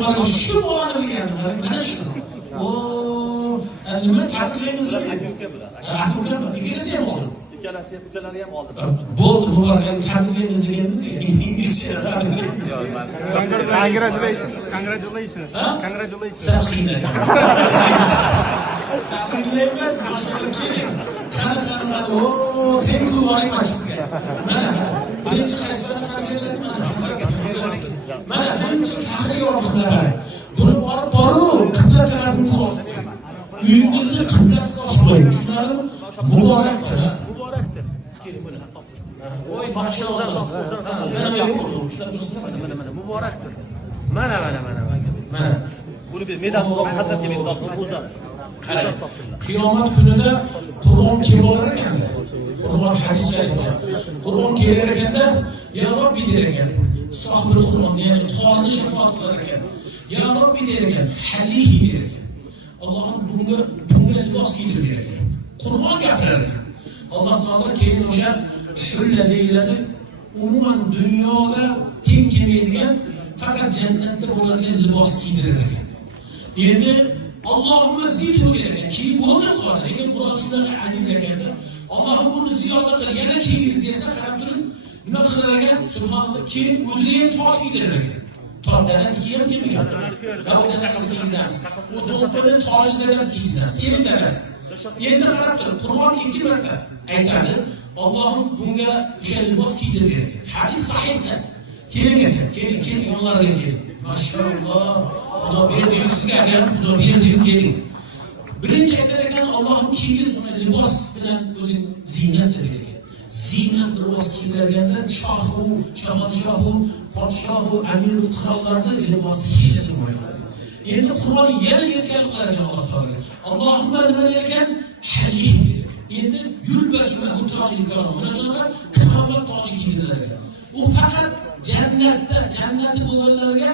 yuqoriga shu bolani bilgandim. Mana shu. Nima tabriklaymiz? Aka ikkalasi ham oldi. İkkalasi ukalari ham oldi. Bo'ldi, muborak. Tabriklaymiz deganmidi? Inglizchada. Congratulations. Congratulations. Sal qiyin ekan. Tabriklaymiz, mashhurlik keling. Qani. Thank you very much sizga. Mana birinchi qaysilarga qarab beriladi? Mana birinchi faxriy yorliqlar. Buni borib qibla tarafini solib. Uyingizni qiblasiga osib qo'ying. Tushunarlimi? Muborakdir. Muborakdir. Keling buni. Voy, mashalloh. Mana Muborakdir. Mana. Buni bir medal Hazratga medalni o'zlamiz. Qarang. Qiyomat kunida Qur'on kelar ekanda. Qur'on hadis sharifda. Qur'on kelar ekanda, ya Robbi der ekan. Sohibul Qur'on, ya'ni qorni shafoat qilar ekan. Ya Robbi der ekan, halihi der ekan. Allohim bunga libos kiydirib ber ekan. Qur'on gapirar ekan. Alloh taolo keyin o'sha hulla deyiladi. Umuman dunyoga teng kelmaydigan, faqat jannatda bo'ladigan libos kiydirar ekan. Endi Allohimma zidhu der ekan. Keyin bo'lmay qoladi. Lekin Qur'on shunaqa aziz ekanda, Allohim buni ziyoda qil, yana kiyingiz desa qarab turing, nima qilar ekan? Subhanalloh, keyin o'ziga ham toj kiydirar ekan. Toj dadasi kiyib kelmagan. Davomda taqasi kiygizamiz. U do'ppini toji dadasi kiygizamiz. Keyin dadasi. Endi qarab turing, Qur'on 2 marta aytadi. Allohim bunga o'sha libos kiydirib beradi. Hadis sahihda. Keling, yonlariga keling. Mashalloh. Xudo berdi sizga ekan, Xudo berdi keling. Birinchi aytar ekan, Allohim kiygiz uni libos bilan o'zing ziynat der ekan. Ziynat libos kiydirganda shohonshohu, podshohu, amir qirollarning libosi hech bo'lmaydi. Endi Qur'on yana yetgan qilar ekan Alloh taolaga. Allohimma nima der ekan? Halih der ekan. Endi yulbasulahu tojil karom. Mana shunaqa karomat toji kiydirar ekan. U faqat jannati bo'lganlarga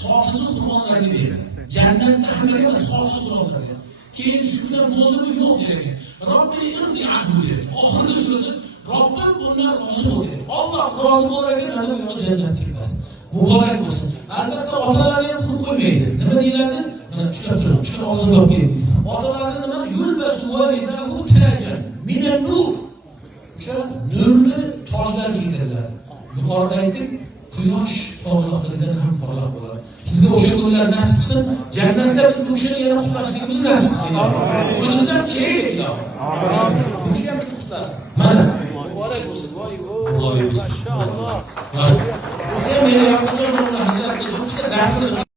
hofiz Qur'onlarga beradi. Jannatda hammaga emas, hofiz Qur'onlarga. Keyin shundan bo'ldimi yo'q der ekan. Robbi irdi anhu der. Oxirgi so'zi Robbim bundan rozi bo'l. Alloh rozi bo'lar ekan, ana bu jannatga kiradi. Muborak bo'lsin. Albatta otalarga ham pul qo'ymaydi. Nima deyiladi? Mana ushlab turing, ushlab og'zini toping. Otalarni nima? Yulbasu validahu tajan minan nur. O'sha nurli tojlar kiydiriladi. Yuqorida aytdik, quyosh porloqligidan ham porloq bo'ladi. Sizga o'sha kunlar nasib qilsin, jannatda biz o'shani yana qutlashligimiz nasib qilsin. O'zimiz ham kelaylik, ilohim. Amin. Bu ham bizni qutlasin. Mana, muborak bo'lsin. Voy. Mashalloh. O'zi ham meni yoqimjon bo'lgan hazratga do'psa dasini